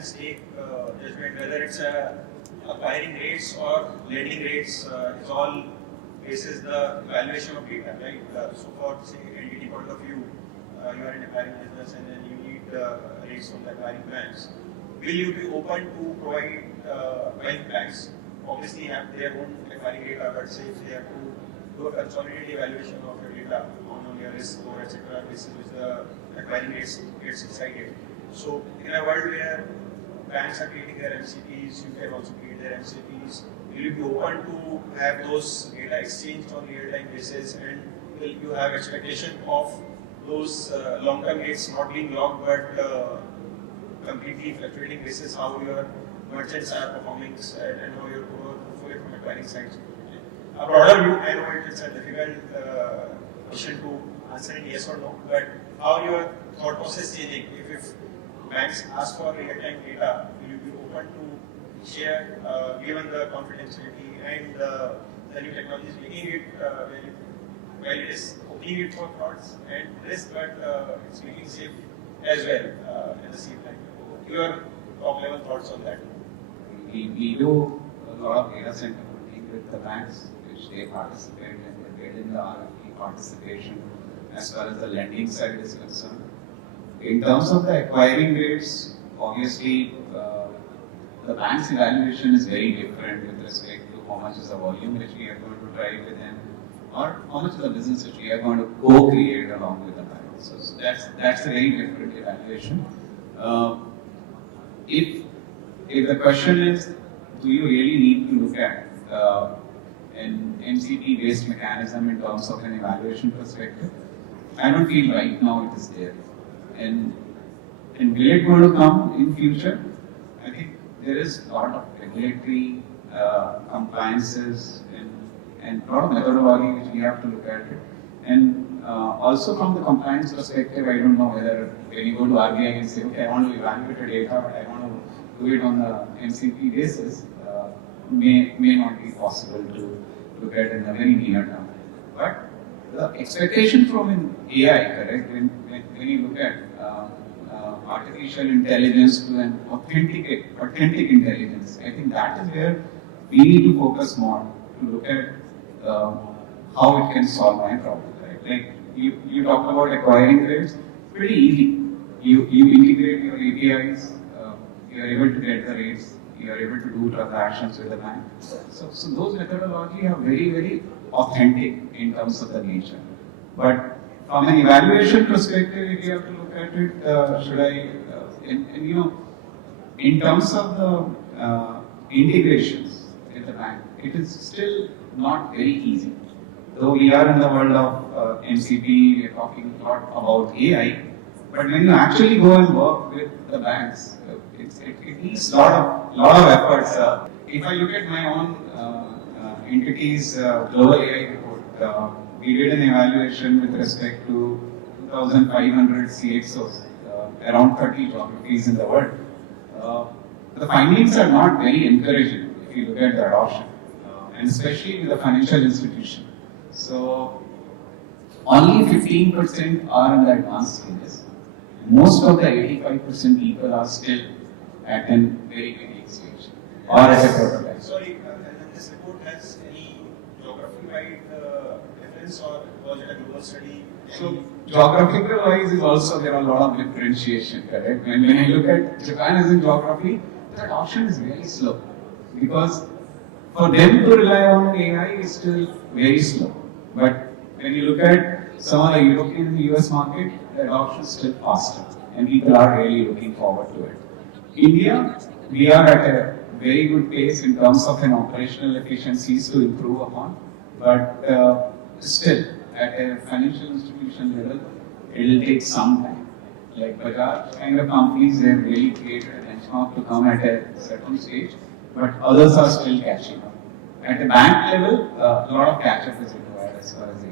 banks take judgment whether it's acquiring rates or lending rates. It's all basis the valuation of data, right? So for say entity point of view, you are in acquiring business and then you need rates from the acquiring banks. Will you be open to provide when banks obviously have their own acquiring data, but say if they have to do a consolidated evaluation of your data on your risk score, etc., basis which the acquiring rates gets decided. So in a world where banks are creating their MCPs, you can also create their MCPs. Will you be open to have those data exchanged on real-time basis, and will you have expectation of those long-term rates not being locked but completely fluctuating basis how your merchants are performing and how your portfolio from acquiring side? A broader view, I know it's a difficult question to answer in yes or no, but how your thought process changing? If banks ask for real-time data, will you be open to share given the confidentiality and the new technologies making it well, it is opening it for frauds and risk, but it's making safe as well at the same time. Your top level thoughts on that? We do a lot of data center working with the banks, which they participate and they did in the RFP participation as far as the lending side is concerned. In terms of the acquiring rates, obviously the bank's evaluation is very different with respect to how much is the volume which we are going to drive with them, or how much is the business which we are going to co-create along with the bank. So that's a very different evaluation. If the question is, do you really need to look at an MCP-based mechanism in terms of an evaluation perspective, I don't feel right now it is there. And will it going to come in future? I think there is a lot of regulatory compliances and a lot of methodology which we have to look at it. And also from the compliance perspective, I don't know whether when you go to RBI and say, okay, I want to evaluate the data, but I want to do it on the MCP basis, may not be possible to look at in a very near term. But the expectation from an AI, correct, when you look at artificial intelligence to an authentic intelligence, I think that is where we need to focus more to look at how it can solve my problem. Right? Like you talked about acquiring rates, pretty easy. You integrate your APIs, you are able to get the rates, you are able to do transactions with the bank. So those methodology are very, very authentic in terms of the nature. But from an evaluation perspective, if you have to look at it, should I, in terms of the integrations with the bank, it is still not very easy. Though we are in the world of MCP, we are talking a lot about AI, but when you actually go and work with the banks, it needs a lot of efforts. If I look at my own entity's global AI report, we did an evaluation with respect to 2,500 CXOs, around 30 geographies in the world. The findings are not very encouraging if you look at the adoption, and especially with the financial institution. So, only 15% are in the advanced stages. Most of the 85% people are still at a very beginning stage or at a prototype. Sorry, and this report has any geography-wide difference, or was it a global study? So, geographical wise is also there are a lot of differentiation, correct? When I look at Japan as in geography, the adoption is very slow because for them to rely on AI is still very slow. But when you look at some of the European and US market, the adoption is still faster and people are really looking forward to it. India, we are at a very good pace in terms of an operational efficiencies to improve upon, but still at a financial institution level, it will take some time. Like Bajaj kind of companies, they have really created a benchmark to come at a certain stage, but others are still catching up. At the bank level, a lot of catch-up is required as far as